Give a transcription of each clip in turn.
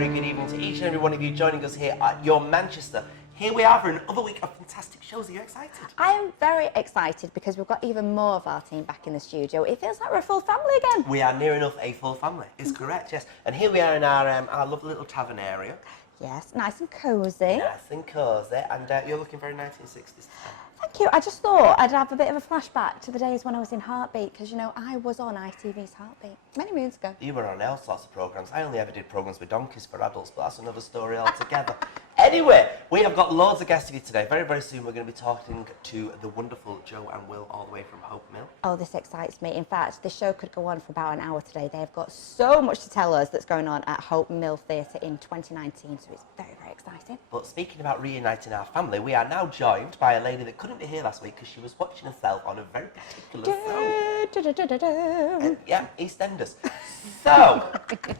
very good evening to each and every one of you joining us here at your Manchester. Here we are for another week of fantastic shows. Are you excited? I am very excited because we've got even more of our team back in the studio. It feels like we're a full family again. We are near enough a full family. It's correct, yes. And here we are in our lovely little tavern area. Yes, nice and cosy. Nice and cosy. And you're looking very 1960s. Thank you. I just thought I'd have a bit of a flashback to the days when I was in Heartbeat, because, you know, I was on ITV's Heartbeat many moons ago. You were on all sorts of programmes. I only ever did programmes with donkeys for adults, but that's another story altogether. Anyway, we have got loads of guests for you today. Very, very soon we're going to be talking to the wonderful Joe and Will all the way from Hope Mill. Oh, this excites me. In fact, this show could go on for about an hour today. They've got so much to tell us that's going on at Hope Mill Theatre in 2019, so it's very, very exciting. But speaking about reuniting our family, we are now joined by a lady that couldn't be here last week because she was watching herself on a very particular show. Yeah, EastEnders. So,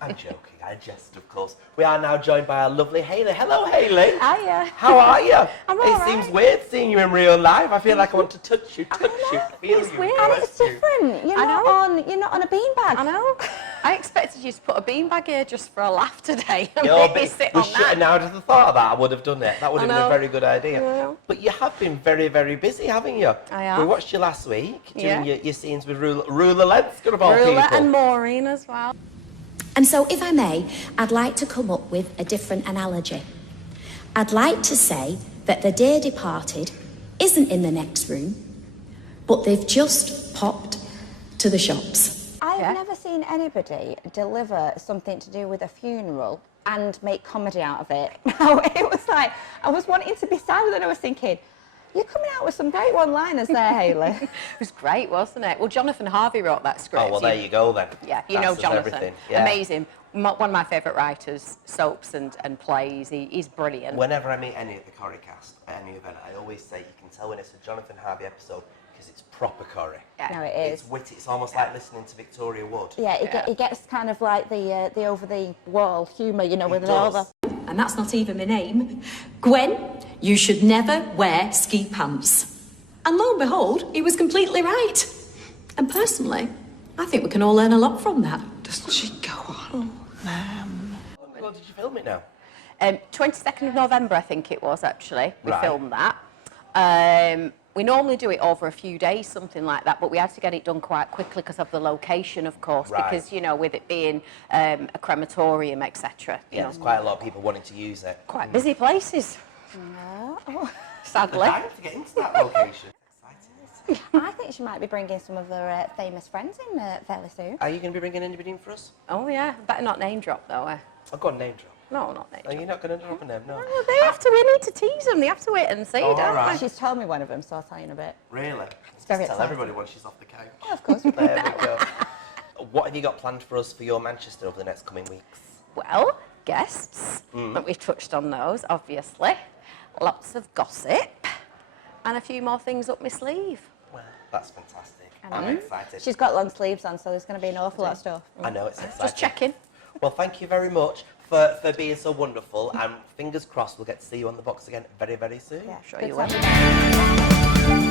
I'm joking, I jest, of course. We are now joined by our lovely Hayley. Hello, Hayley. Hiya. How are you? I'm all It right. seems weird seeing you in real life. I feel like I want to touch you, feel It's you. weird. caress It's you. different. You're not on a beanbag. I know. I expected you to put a beanbag here just for a laugh today and No, maybe but sit we on should have that. now have thought of that. I would have done it. That would have been a know. very good idea. Yeah. But you have been very, very busy, haven't you? I have. We watched you last week doing Yeah. your scenes with Ruler Lensker of all people. Rula and Maureen as well. And so, if I may, I'd like to come up with a different analogy. I'd like to say that the dear departed isn't in the next room, but they've just popped to the shops. I've never seen anybody deliver something to do with a funeral and make comedy out of it. It was like, I was wanting to be sad, and then I was thinking, you're coming out with some great one-liners there, Hayley. It was great, wasn't it? Well, Jonathan Harvey wrote that script. Oh, well, there you go then. Yeah, you That know says Jonathan. everything. Yeah. Amazing. One of my favourite writers, soaps and plays. He's brilliant. Whenever I meet any of the Corrie cast at any event, I always say you can tell when it's a Jonathan Harvey episode because it's proper Corrie. Yeah. No, it is. It's witty. It's almost like listening to Victoria Wood. Yeah, it gets kind of like the over-the-wall humour, you know, with does. all the... And that's not even my name. Gwen, you should never wear ski pants. And lo and behold, he was completely right. And personally, I think we can all learn a lot from that. Doesn't she go on? Well, did you film it now? 22nd of November, I think it was, actually. We Right. filmed that. We normally do it over a few days, something like that, but we had to get it done quite quickly because of the location, of course, Right. because, you know, with it being a crematorium, etc. Yeah, there's quite a lot of people wanting to use it. Quite busy places, I'm sadly. dying to get into that location. Exciting. I think she might be bringing some of her famous friends in fairly soon. Are you going to be bringing anybody in for us? Oh, yeah. Better not name drop, though. I've got a name drop. No, not name Are drop. you not going to drop a name? No. Oh, they have to. We need to tease them. They have to wait and see, Oh, don't all right. they? She's told me one of them, so I'll tell you in a bit. Really? very Just tell exciting. everybody when she's off the couch. Yeah, of course. There we go. What have you got planned for us for your Manchester over the next coming weeks? Well, guests, but we've touched on those, obviously. Lots of gossip and a few more things up my sleeve. Well, that's fantastic. I'm excited. She's got long sleeves on, so there's going to be an awful lot of stuff. I know, it's exciting. Just checking. Well, thank you very much for being so wonderful, and fingers crossed we'll get to see you on the box again very, very soon. Yeah, Sure good you to will. have you back.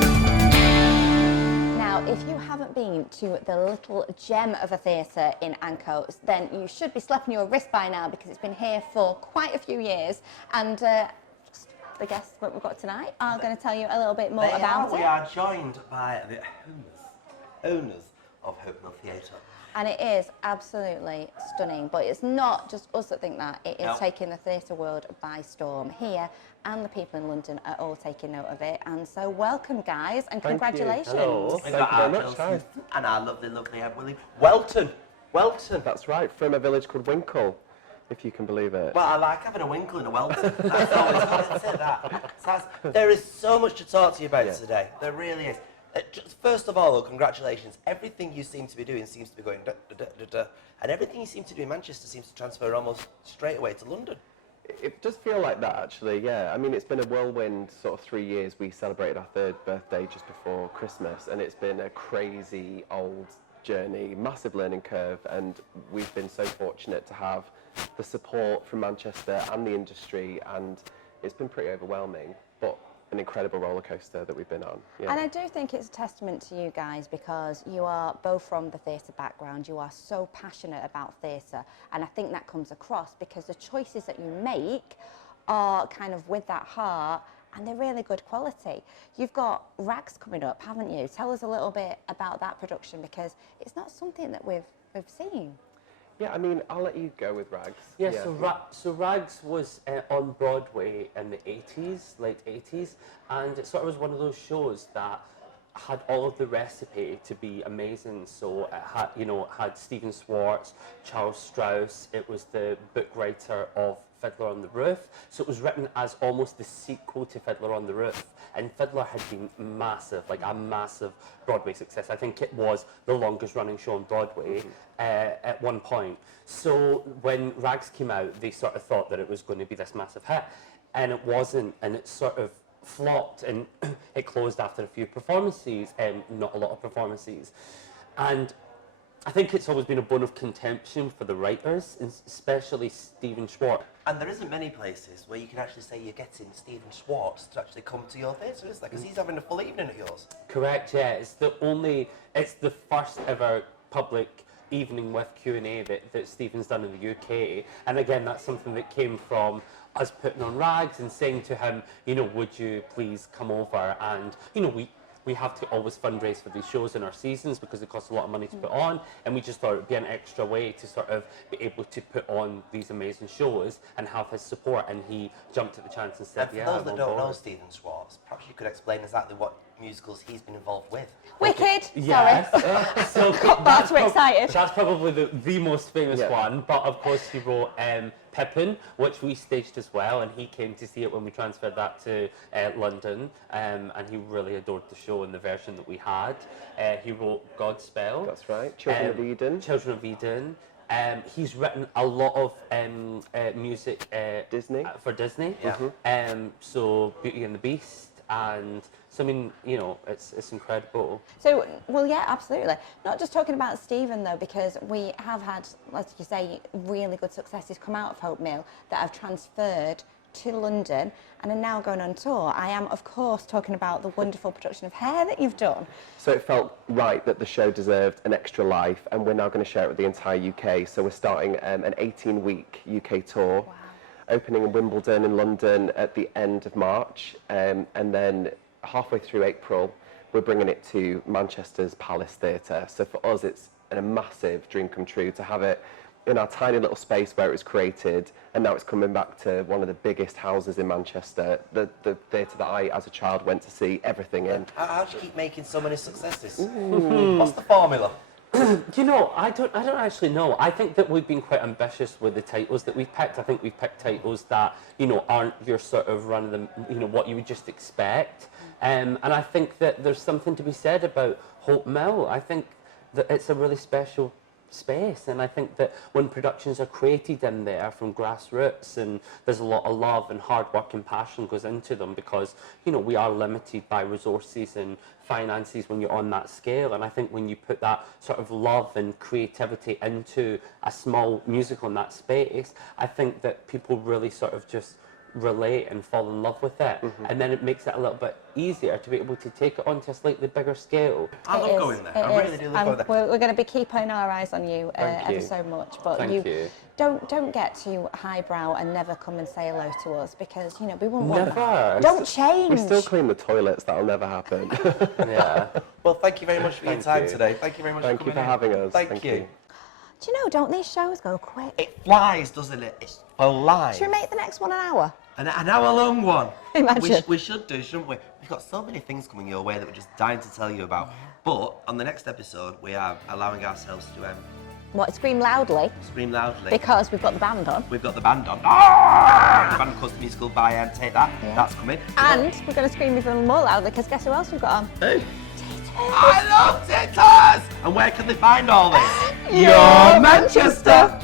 Now, if you haven't been to the little gem of a theatre in Ancoats, then you should be slapping your wrist by now because it's been here for quite a few years. And the guests that we've got tonight are going to tell you a little bit more about We it. are joined by the owners of Hope Mill Theatre. And it is absolutely stunning, but it's not just us that think that. It is No. taking the theatre world by storm here, and the people in London are all taking note of it. And so welcome, guys, and Thank you. congratulations. Hello. We've Thank got you very our much. Chelsea Hi. and our lovely Willie. Whelton. That's right, from a village called Winkle, if you can believe it. Well, I like having a winkle in a Whelton. That's always good, isn't it, that? So there is so much to talk to you about today. There really is. Just first of all, though, congratulations. Everything you seem to be doing seems to be going da-da-da-da-da. And everything you seem to do in Manchester seems to transfer almost straight away to London. It does feel like that, actually, yeah. I mean, it's been a whirlwind sort of 3 years. We celebrated our 3rd birthday just before Christmas, and it's been a crazy old journey, massive learning curve, and we've been so fortunate to have the support from Manchester and the industry, and it's been pretty overwhelming. But an incredible roller coaster that we've been on. Yeah. And I do think it's a testament to you guys because you are both from the theatre background. You are so passionate about theatre, and I think that comes across because the choices that you make are kind of with that heart, and they're really good quality. You've got Rags coming up, haven't you? Tell us a little bit about that production because it's not something that we've seen. Yeah, I mean, I'll let you go with Rags. Yeah, so Rags was on Broadway in the 80s, late 80s, and it sort of was one of those shows that had all of the recipe to be amazing. So it had, you know, it had Stephen Schwartz, Charles Strauss, it was the book writer of Fiddler on the Roof. So it was written as almost the sequel to Fiddler on the Roof. And Fiddler had been massive, like a massive Broadway success. I think it was the longest running show on Broadway at one point. So when Rags came out, they sort of thought that it was going to be this massive hit. And it wasn't, and it sort of flopped, and it closed after a few performances, not a lot of performances. And I think it's always been a bone of contention for the writers, especially Stephen Schwartz. And there isn't many places where you can actually say you're getting Stephen Schwartz to actually come to your theatre, is there? Because he's having a full evening at yours. Correct, yeah. It's the first ever public evening with Q&A that Stephen's done in the UK. And again, that's something that came from us putting on Rags and saying to him, you know, would you please come over? And, you know, we have to always fundraise for these shows in our seasons because it costs a lot of money to put on, and we just thought it would be an extra way to sort of be able to put on these amazing shows and have his support, and he jumped at the chance and said, And for yeah, those I'm that on don't know board. Stephen Schwartz, perhaps you could explain exactly what musicals he's been involved with. Wicked! Yes. So Got too excited. That's probably the most famous Yeah. one, but of course he wrote Pippin, which we staged as well, and he came to see it when we transferred that to London, and he really adored the show and the version that we had. He wrote Godspell. That's right. Children of Eden. Children of Eden. He's written a lot of music Disney. For Disney. Yeah. So Beauty and the Beast, and so I mean, you know, it's incredible. So, well, yeah, absolutely. Not just talking about Stephen, though, because we have had, as you say, really good successes come out of Hope Mill that have transferred to London and are now going on tour. I am, of course, talking about the wonderful production of Hair that you've done. So it felt right that the show deserved an extra life, and we're now going to share it with the entire UK. So we're starting an 18-week UK tour, opening in Wimbledon in London at the end of March, and then halfway through April, we're bringing it to Manchester's Palace Theatre. So for us, it's a massive dream come true to have it in our tiny little space where it was created, and now it's coming back to one of the biggest houses in Manchester, the theatre that I, as a child, went to see everything in. How do you keep making so many successes? What's the formula? You know, I don't actually know. I think that we've been quite ambitious with the titles that we've picked. I think we've picked titles that, you know, aren't your sort of run of the, you know, what you would just expect. And I think that there's something to be said about Hope Mill. I think that it's a really special space, and I think that when productions are created in there from grassroots, and there's a lot of love and hard work and passion goes into them, because, you know, we are limited by resources and finances when you're on that scale. And I think when you put that sort of love and creativity into a small musical in that space, I think that people really sort of just relate and fall in love with it, and then it makes it a little bit easier to be able to take it onto a slightly bigger scale. I love going there. I really do love going there. We're going to be keeping our eyes on you Thank ever you. so much, but Thank you. Don't get too highbrow and never come and say hello to us, because, you know, we wouldn't want Never. that. Don't change. We still clean the toilets, that'll never happen. Yeah. Well, thank you very much for your Thank time you. today. Thank you very much Thank for you coming for having us. Thank you. Do you know, don't these shows go quick? It flies, doesn't it? It flies. Should we make the next one an hour? An hour-long one. Imagine. We should do, shouldn't we? We've got so many things coming your way that we're just dying to tell you about. But on the next episode, we are allowing ourselves to What, scream loudly? scream loudly. Because we've got the band on. We've got the band on. Ah! The band, of course, the musical by Take That. Yeah. That's coming. And we're going to scream even more loudly, because guess who else we've got on? Who? I love Titters! And where can they find all this? Your Manchester.